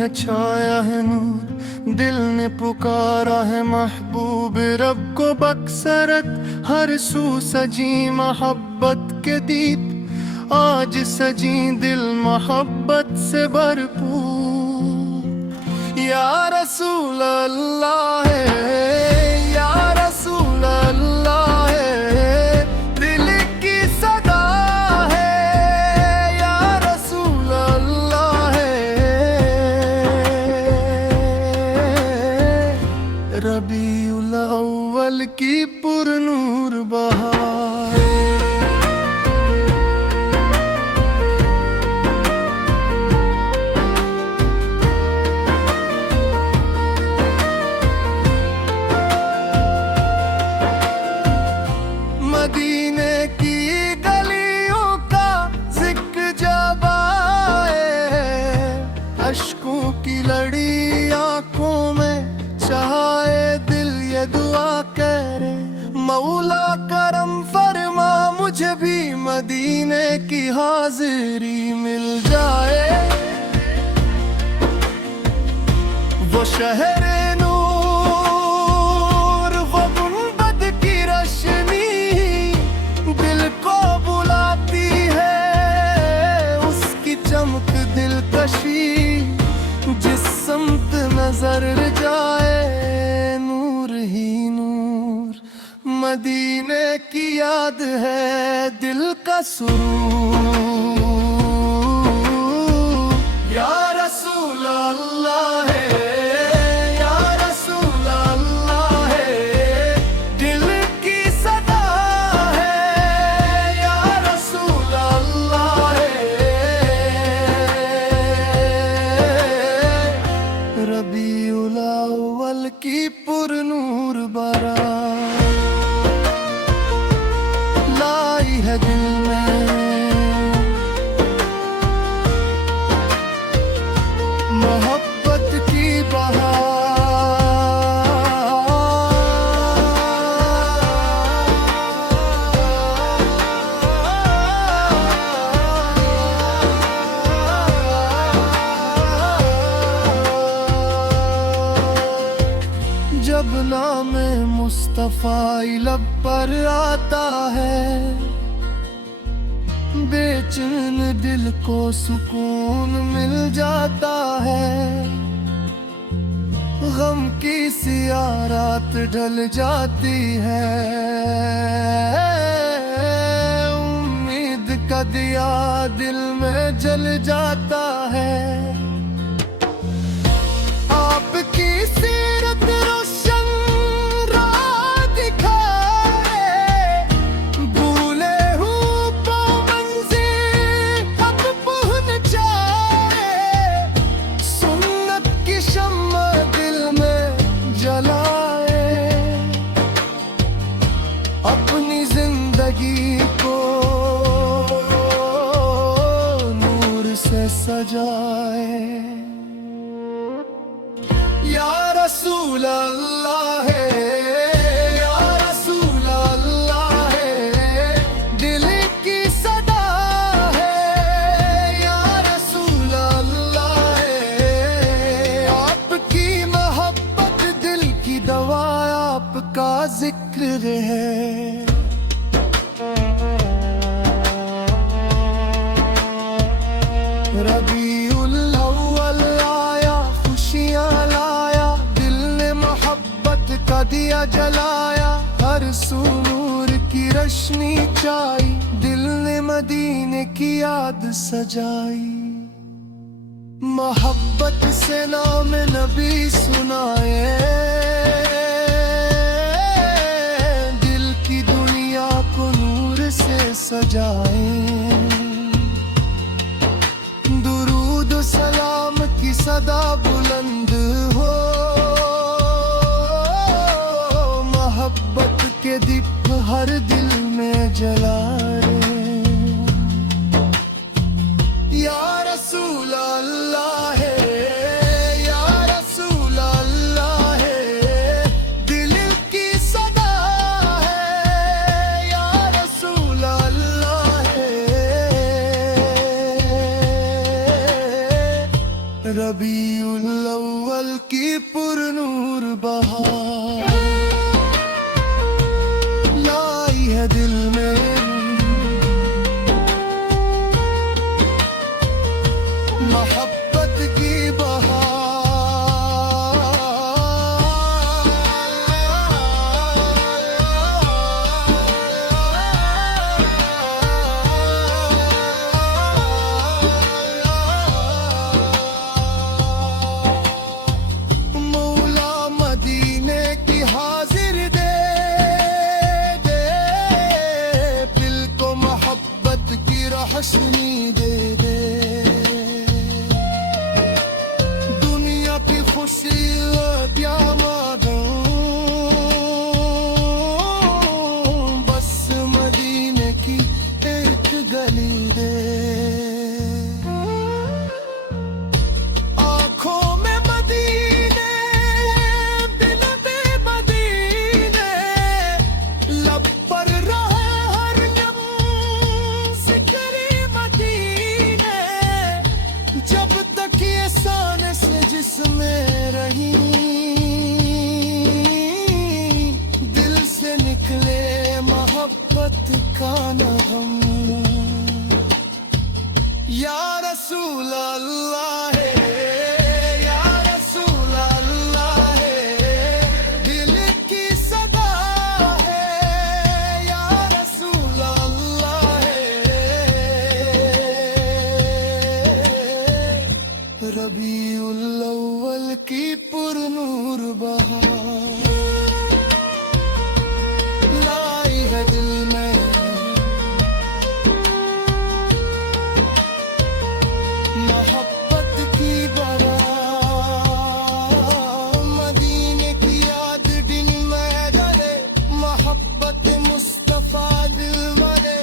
है छाया है नूर, दिल ने पुकारा है महबूब रब को बक्सरत। हर सू सजी मोहब्बत के दीप, आज सजी दिल मोहब्बत से भरपूर। या रसूल अल्लाह है, या रसूल अल्लाह है, दिल की सदा है, या रसूल अल्लाह है। रबीउल अव्वल की पुरनूर बहार, मदीने की गलियों का जिक्र जब आए, अश्कों की लड़ी आंखों में चाहे दिल ये दुआ करे। मौला करम फरमा मुझे भी मदीने की हाजिरी मिल जाए। वो शहर जिस समत नजर जाए नूर ही नूर। मदीने की याद है दिल का सुरूर। या रसूल अल्लाह है, या रसूल अल्लाह है, दिल की सदा है, या रसूल अल्लाह है। रबीउल अव्वल की पुरनूर बारात लाई है दिल में मोहब्बत की बहार। जब नाम मुस्तफा लब पर आता है, बेचैन दिल को सुकून मिल जाता है। गम की सिया रात ढल जाती है, उम्मीद का दिया दिल में जल जाता है। आपकी सीरत रोशन राह दिखाए, भूले हूँ तो मंज़िल अब पहुँचाए। सुन्नत की शम्मा दिल में जलाए, अपनी जिंदगी को नूर से सजाए। या रसूल अल्लाह है, या रसूल अल्लाह है, दिल की सदा है, या रसूल अल्लाह है। आपकी मोहब्बत दिल की दवा, आपका जिक्र है। रबीउल अव्वल आया, खुशियाँ लाया, दिल ने मोहब्बत का दिया जलाया। हर सू नूर की रोशनी छाई, दिल ने मदीने की याद सजाई। मोहब्बत से नाम नबी सुनाए, दिल की दुनिया को नूर से सजाए। दुरूद सलाम की सदा बुलंद हो, मोहब्बत के दीप हर दिल में जला रहे। या रसूल अल्लाह है, या रसूल अल्लाह है, दिल की सदा है, या रसूल अल्लाह है। रबीउल अव्वल की पुरनूर बहार लाई है दिल में मोहब्बत की हसनी दे दे दुनिया की खुशी क्या मांगूं बस मदीने की एक गली दे आंखों में मदीने दिल में मदीने लब पर रहे हर दम जब तक ये शान से जिसमें रही दिल से निकले मोहब्बत का नगम या रसूल अल्लाह है या रसूल अल्लाह है दिल की सदा है या रसूल अल्लाह है रबीउल अव्वल की पुरनूर बहार लाई है दिल में मोहब्बत की बारात मदीने की याद दिन में डले मोहब्बत मुस्तफा दिल मरे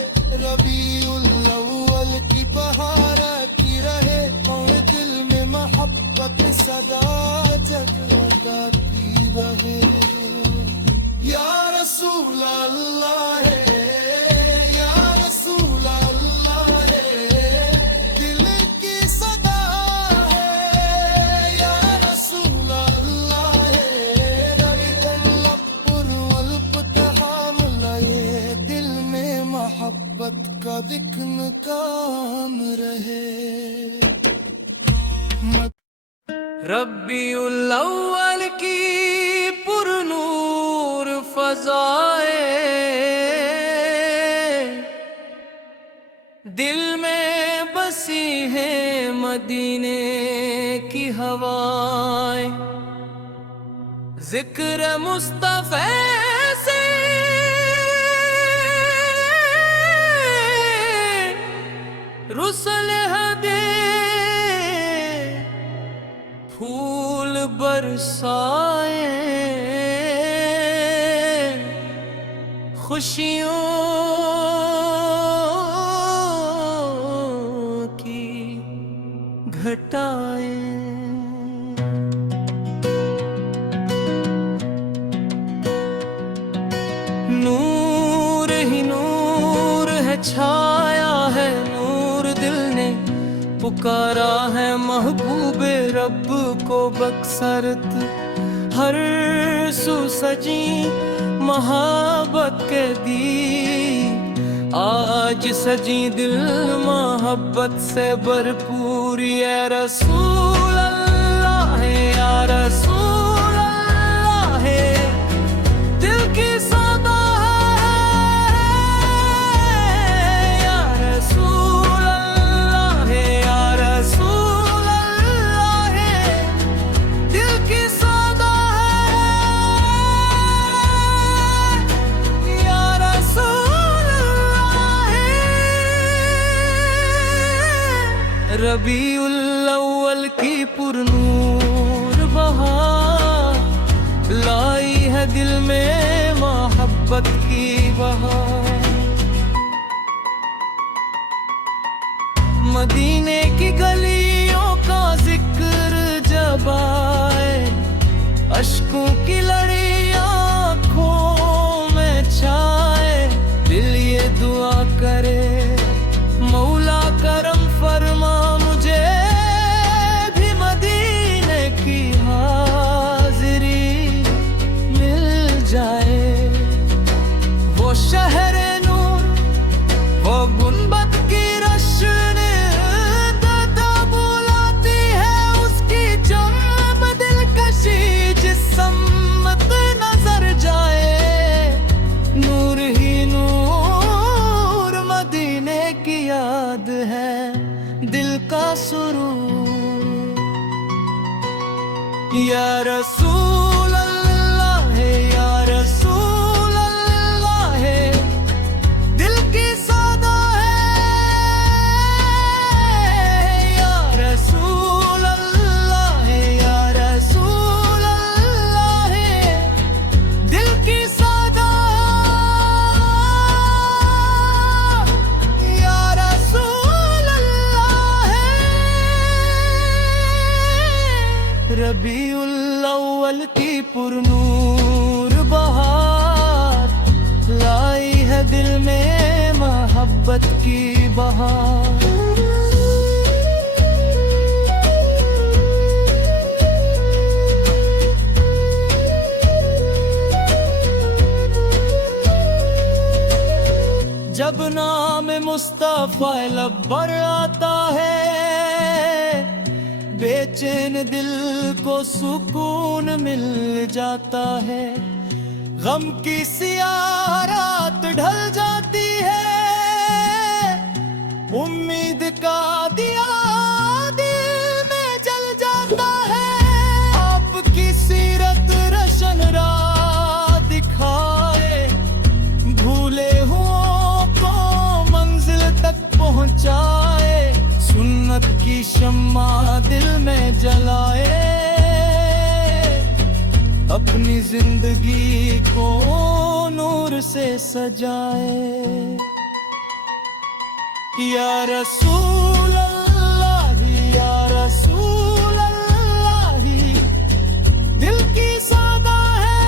रबीउल अव्वल की बहार की रहे और दिल में मोहब्बत सदा जगमगाती रहे या रसूल अल्लाह है या रसूल अल्लाह है दिल की सदा है या रसूल अल्लाह है पुरअल्पतहाम लाए दिल में मोहब्बत का दिखन काम रहे रब्बीउल अव्वल की पुरनूर फज़ाए दिल में बसी है मदीने की हवाएं जिक्र मुस्तफ़ा से रुसल हदे फूल बरसाए खुशियों की घटाएं नूर ही नूर है छाया है नूर दिल ने पुकारा है महबूबे रब को बक्सरत हर सू सजी मोहब्बत के दी आज सजी दिल मोहब्बत से भरपूर या रसूल अल्लाह है या रसूल अल्लाह है दिल की सदा है या रसूल अल्लाह है या रसूल अल्लाह है दिल की सदा है या रसूल अल्लाह है रबीउल अव्वल की पुरनूर बहार लाई है दिल में मोहब्बत की बहार मदीने की गलियों का जिक्र जब आए अश्कों की लड़ियां आँखों में छाए दिल ये दुआ करे मौला करम फरमा मुझे भी या रसूल अल्लाह है, या रसूल अल्लाह है, दिल की सदा है। या रसूल अल्लाह है, या रसूल अल्लाह है, दिल की सदा। या रसूल अल्लाह है। रबीउल अव्वल की पुरनूर बहार लाई है दिल में मोहब्बत की बहार। जब नाम मुस्तफा लब पर आता है, बेचैन दिल को सुकून मिल जाता है। गम की सियाह रात ढल जाती है, उम्मीद का दिया दिल में जल जाता है। आपकी सीरत रोशन राह दिखाए, भूले हुओं को मंजिल तक पहुंचाए। सुन्नत की शम्मा दिल में जलाए, अपनी जिंदगी को नूर से सजाए। या रसूल अल्लाह, या रसूल अल्लाह, दिल की सदा है।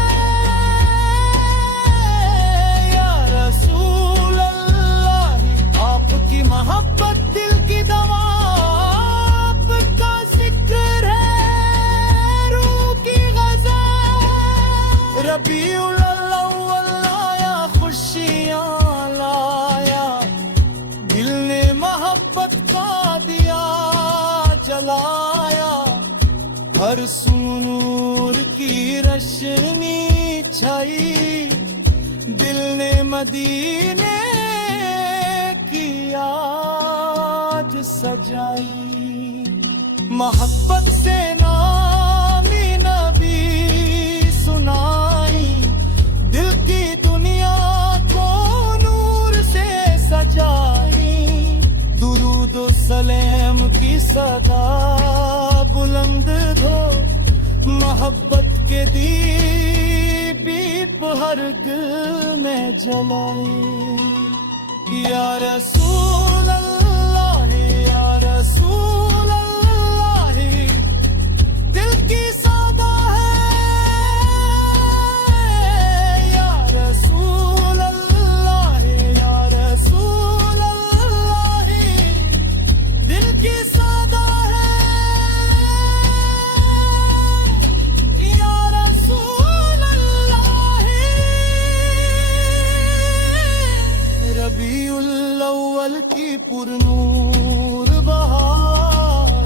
या रसूल अल्लाह, आपकी मोहब्बत दिल की दवा, आपका जिक्र है रूह की ग़ज़ा। रबीउल अव्वल आया, खुशियाँ लाया, दिल ने मोहब्बत का दिया जलाया। हर सूर की रोशनी छाई, दिल ने मदीने की आज सजाई। मोहब्बत से नामी नबी सुनाई, दिल की दुनिया को नूर से सजाई। दुरूद व सलाम की सदा बुलंद हो, मोहब्बत के दीप हर दिल में जलाई। या रसूल अल्लाह है, या रसूल अल्लाह है, दिल की सदा है। या रसूल अल्लाह है, या रसूल अल्लाह है, दिल की सदा है। या रसूल अल्लाह है। रबीउल अव्वल की पुरनूर बहार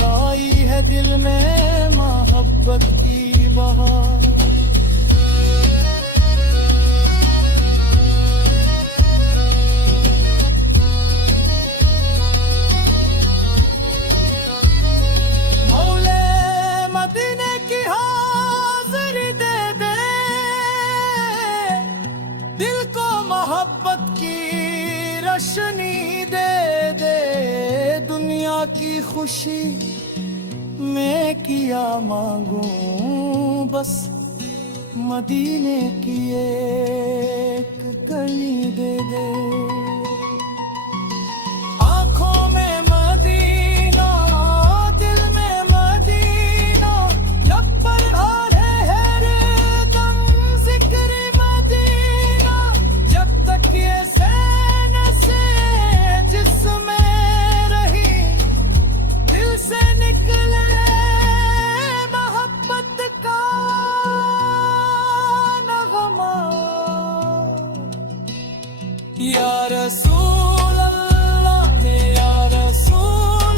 लाई है दिल में मोहब्बत की बहार। मौले मदीने की हाज़िरी दे दे, दिल को मोहब्बत की रोशनी दे दे। दुनिया की खुशी मैं किया मांगूं, बस मदीने की एक गली दे दे। आंखों में मदीना, दिल में मदीना, लब पर है हरदम जिक्र मदीना। जब तक ये सैन से जिस्म रही, दिल से निकले मोहब्बत का नगमा। या रसूल अल्लाह है, या रसूल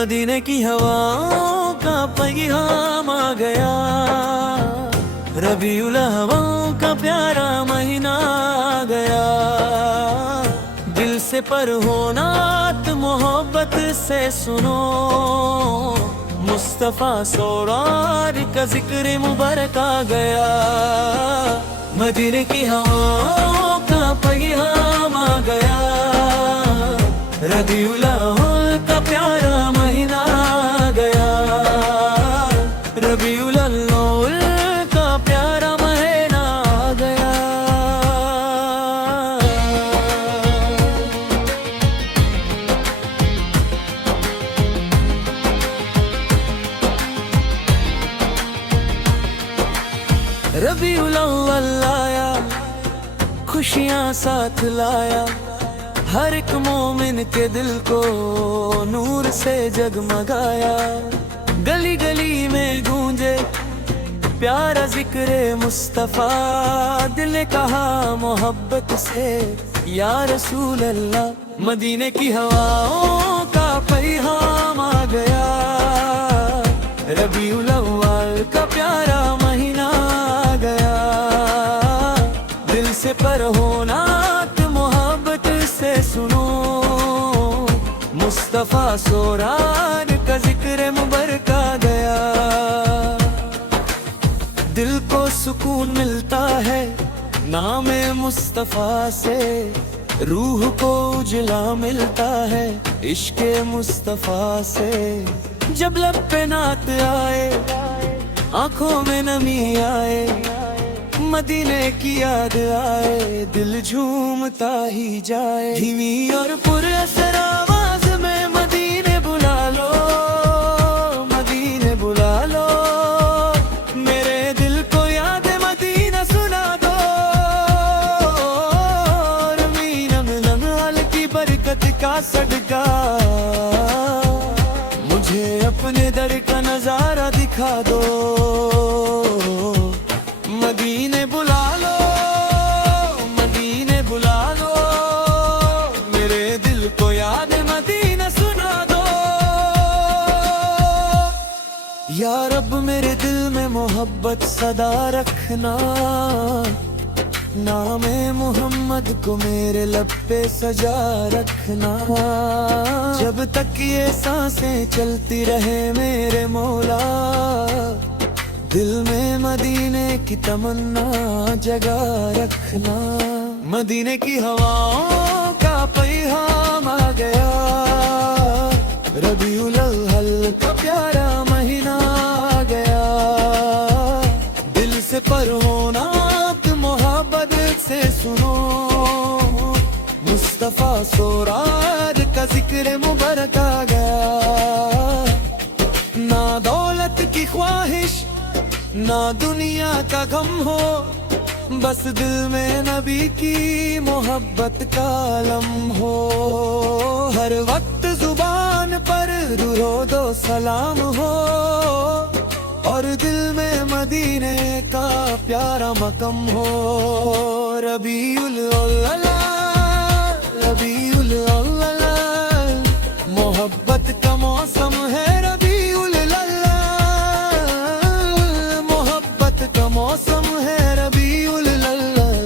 मदीने की हवाओं का पैगाम आ गया, रबीउल अव्वल का प्यारा महीना आ गया। दिल से पर होना तो मोहब्बत से सुनो, मुस्तफा सोरार का जिक्र मुबारक आ गया। मदीने की हवाओं का पैगाम आ गया, रबीउल अव्वल का प्यारा महीना आ गया। रबीउल अव्वल का प्यारा महीना आ गया। रबीउल अव्वल आया, खुशियाँ साथ लाया, हर एक मोमिन के दिल को नूर से जगमगाया। गली गली में गूंजे प्यारा जिक्र मुस्तफा, दिल ने कहा मोहब्बत से या रसूल अल्लाह। मदीने की हवाओं का पैगाम आ गया, रबीउल अव्वल का प्यारा महीना आ गया। दिल से पर होना से सुनो, मुस्तफा सोरार का जिक्र मुबारक आ गया। दिल को सुकून मिलता है नामे मुस्तफा से, रूह को उजला मिलता है इश्क़े मुस्तफा से। जब लब पे नात आए, आंखों में नमी आए, मदीने की याद आए, दिल झूमता ही जाए। धीमी और पुरअसर आवाज में मदीने बुला लो, मदीने बुला लो। मेरे दिल को याद मदीना सुना दो, रमीनम लम्हाल की बरकत का सदका, मुझे अपने दर का नजारा दिखा दो। मदीने बुला लो, मदीने बुला लो, मेरे दिल को याद मदीना सुना दो। या रब मेरे दिल में मोहब्बत सदा रखना, नामे मोहम्मद को मेरे लब पे सजा रखना। जब तक ये सांसें चलती रहे मेरे मौला, दिल में मदीने की तमन्ना जगा रखना। मदीने की हवाओं का पैगाम आ गया, रबीउल अव्वल का प्यारा महीना आ गया। दिल से पर होना तो मोहब्बत से सुनो, मुस्तफा सोरार का जिक्र मुबारक आ गया। ना दौलत की ख्वाहिश ना दुनिया का गम हो, बस दिल में नबी की मोहब्बत का अलम हो। हर वक्त जुबान पर दुरूदो सलाम हो, और दिल में मदीने का प्यारा मकम हो। रबीउल अव्वल, रबीउल अव्वल, मोहब्बत का मौसम है। रबीउल अव्वल मोहब्बत का मौसम है। रबीउल अव्वल,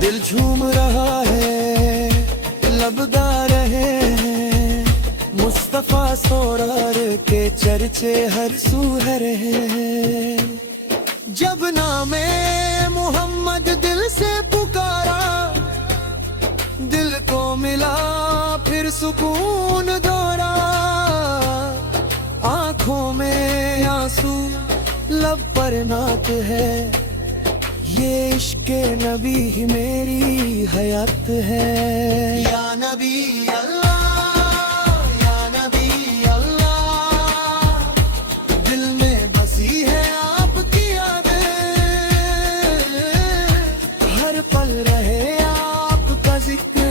दिल झूम रहा है, लब गा रहे हैं, मुस्तफा सोरार के चर्चे हर सू रहे हैं। जब नामे मोहम्मद दिल से पुकारा, दिल को मिला फिर सुकून दौरा। आंखों में आंसू, लब पर नात है, ये इश्क़े नबी ही मेरी हयात है। या नबी अल्लाह, या नबी अल्लाह, दिल में बसी है आपकी यादें, हर पल रहे आपका जिक्र,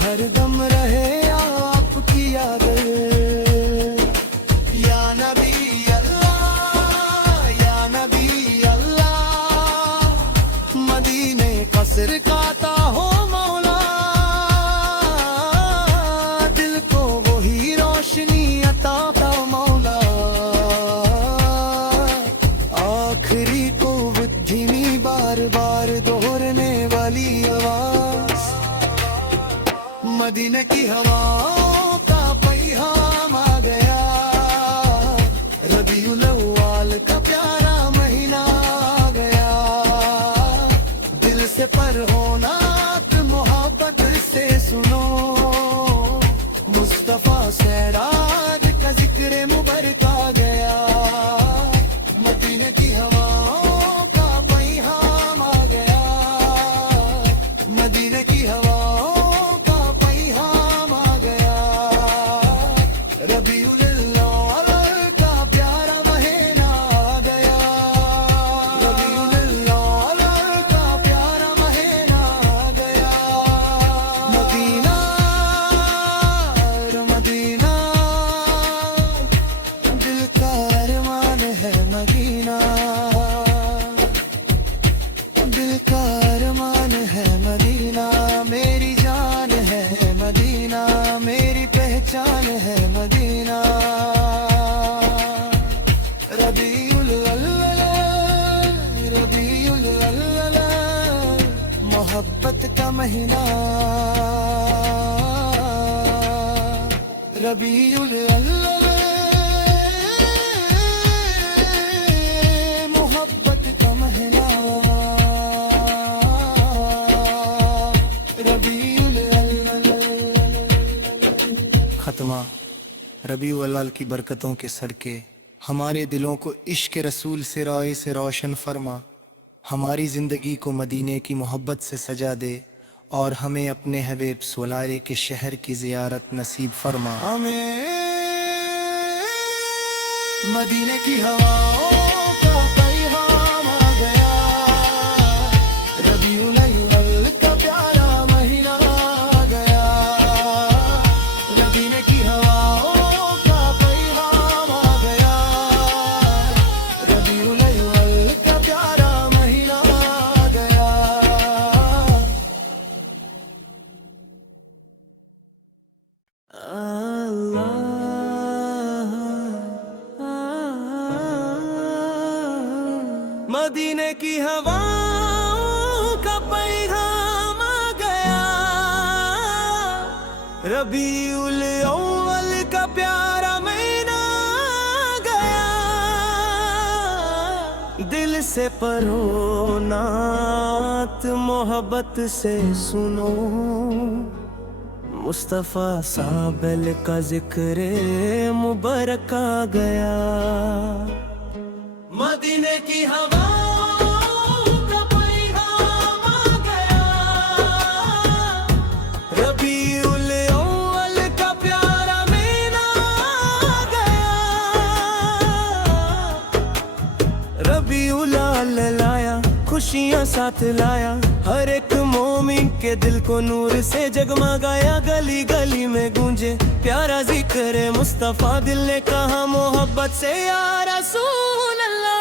हर दम रहे आपकी यादें। या नबी अल्लाह, या नबी अल्लाह, मदीने का सिर काता हो मौला, धीमी बार बार दोहरने वाली आवाज, मदीने की हवाओं का पैगाम आ गया। रबीउल अव्वल का प्यारा महीना आ गया। दिल से पर होना मोहब्बत से सुनो, मुस्तफा सैराज का जिक्र मुबारक आ गया। मदीने की हवाओं का पैगाम आ गया। मदीने की हवाओं का पैगाम आ गया। रबीउल अव्वल का प्यारा महीना आ गया। रबीउल अव्वल का प्यारा महीना आ गया। मदीना मदीना दिल का अरमान है मदीना। दिल का अरमान है मदीना। मेरी जान है मदीना, मेरी पहचान है मदीना। रबीउल अव्वल रबीउल अव्वल मोहब्बत का महीना। रबीउल अव्वल मोहब्बत का महीना। रबीउल अव्वल। खत्मा रबीउल अव्वल की बरकतों के सदके हमारे दिलों को इश्क रसूल से राय से रोशन फरमा। हमारी ज़िंदगी को मदीने की मोहब्बत से सजा दे और हमें अपने हबीब सोलारे के शहर की ज़ियारत नसीब फरमा। हमें मदीने की हवाओं का पैगाम आ गया। रबीउल अव्वल का प्यारा महीना आ गया। मदीने की हवाओं का पैगाम आ गया। रबीउल अव्वल का प्यारा महीना आ गया। मदीने की हवाओं का पैगाम आ गया। रबीउल अव्वल का प्यारा महीना आ गया। दिल से पढ़ो नात मोहब्बत से सुनो, मुस्तफा साबिल का जिक्र मुबारक आ गया। मदीने की हवाओं का पैगाम आ गया। रबीउल अव्वल का प्यारा महीना आ गया। रबीउल अव्वल लाया खुशियाँ साथ लाया। हर एक मोमिन के दिल को नूर से जगमगाया। गली गली में गूंजे प्यारा जिक्र मुस्तफा। दिल ने कहा मोहब्बत से या रसूल अल्लाह।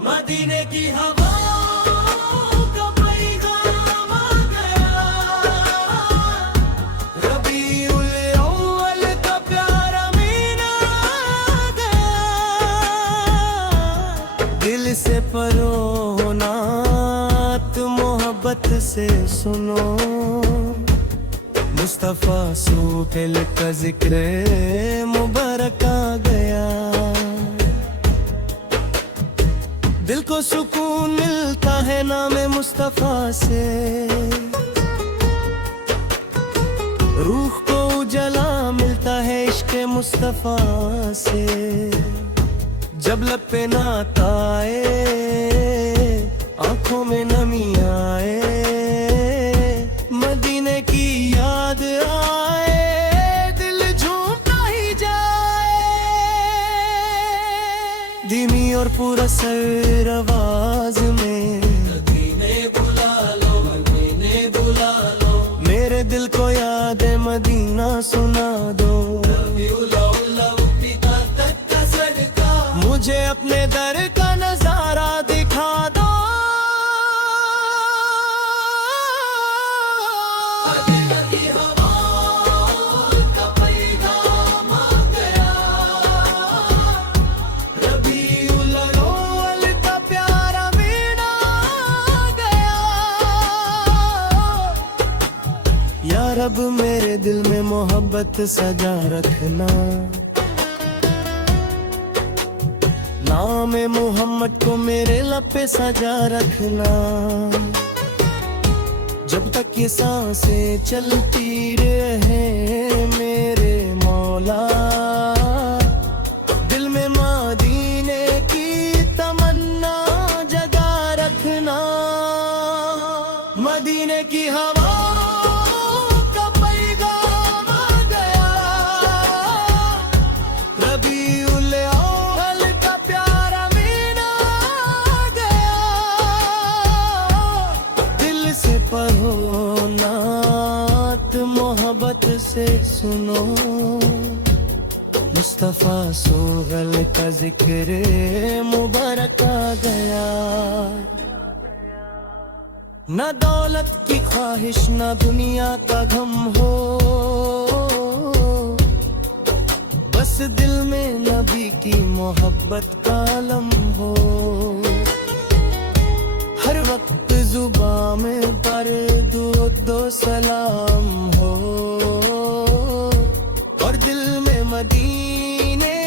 मदीने की हवाओं का पैगाम आ गया। रबीउल अव्वल का प्यारा महीना आ गया। दिल से पढ़ो नात मोहब्बत से सुनो, मुस्तफा सूफिल का जिक्र मुबारक आ गया। दिल को सुकून मिलता है नाम मुस्तफा से। रूह को उजाला मिलता है इश्क मुस्तफा से। जब लब पे नात आए आंखों में नमी आए। मदीने की याद आए दिल झूमता ही जाए। धीमी और पूरा सर आवाज में मदीने बुला लो, मदीने बुला लो। मेरे दिल को याद है मदीना सुना दो। रबीउल अव्वल पिता तक का सदका मुझे अपने दर का नजारा दिखा दो। दिल में मोहब्बत सजा रखना, नाम मोहम्मद को मेरे लब पे सजा रखना। जब तक ये सांसें चलती रहे मेरे मौला, दिल में मदीने की तमन्ना जगा रखना। मदीने की हवा का पैगाम आ गया, रबीउल अव्वल का प्यारा महीना आ गया। दिल से पढ़ो नात, मोहब्बत से सुनो, मुस्तफा सोहल का जिक्र मुबारक आ गया। न दौलत की ख्वाहिश न दुनिया का गम हो, बस दिल में नबी की मोहब्बत का अलम हो। हर वक्त जुबां में पर दो सलाम हो, और दिल में मदीने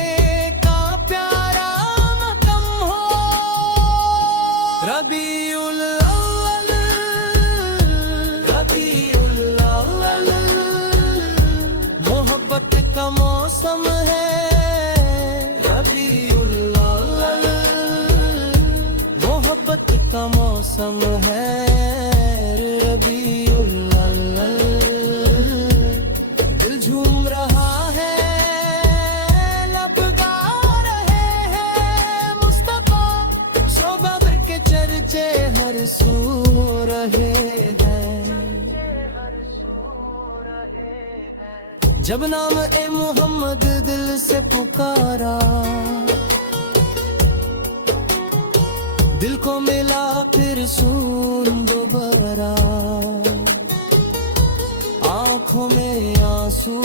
का प्यारा मक़म हो। रबीउल अव्वल, रबीउल अव्वल मोहब्बत का मौसम है। रबीउल अव्वल मोहब्बत का मौसम है। रबीउल अव्वल दिल झूम रहा है, लब गा रहे हैं मुस्तफा, शोभा भर के चर्चे हर सू रहे हैं। जब नाम ए मोहम्मद दिल से पुकारा, दिल को मिला फिर सुकून दोबारा। आंखों में आंसू,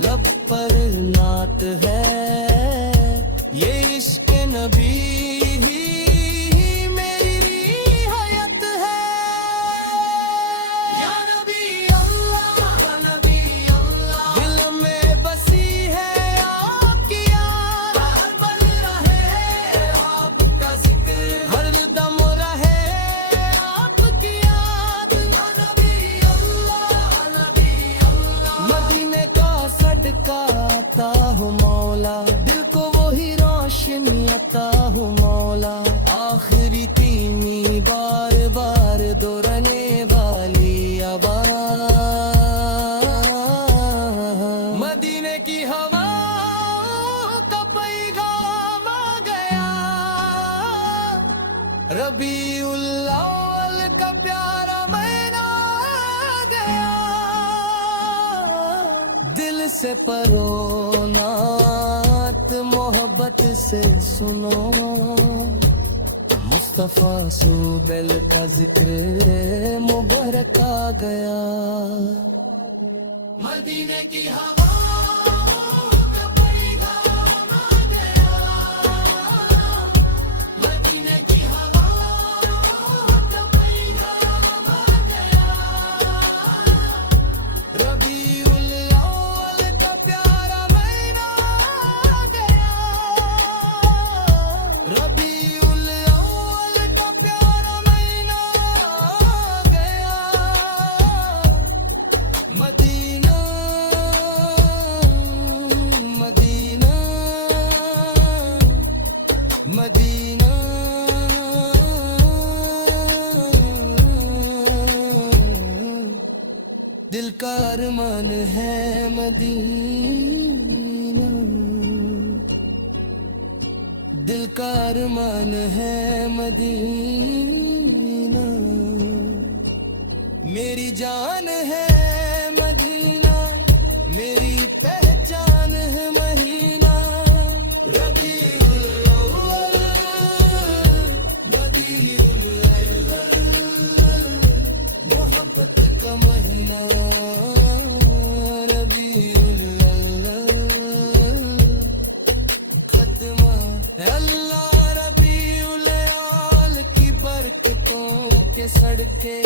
लब पर नात है, ये इश्क नबी ही मेरी हयात है। या नबी अल्लाह, नबी अल्लाह, दिल में बसी है आपकी याद, हर पल रहे आपका जिक्र, हर दम रहे आपकी याद। या नबी अल्लाह, नबी अल्लाह, मदीने का सदका आता हो मौला, दिल को वही रोशनी अता हो मौला। आखिरी तीनी बार बार दोहराने वाली आवाज, मदीने की हवा का पैगाम आ गया। रबीउल अव्वल का प्यारा महीना आ गया। दिल से पढ़ो नात, मोहब्बत से सुनो, मुस्तफा सोबेल का जिक्र मुबारक आ गया। मदीने की हवा का पैगाम आ गया। मदीने की हवा का पैगाम आ गया। रबीउल अव्वल का प्यारा महीना आ गया। रबीउल अव्वल का प्यारा महीना आ गया। Medina, Medina, Medina. दिल का अरमान है मदीना, दिल का अरमान है मदीना। मेरी जान है मदीना, मेरी पहचान है महीना। रबीउल अव्वल, रबीउल अव्वल मोहब्बत का महीना। रबीउल अव्वल खत्मा अल्लाह रबीउल अव्वल की बरकतों के सड़के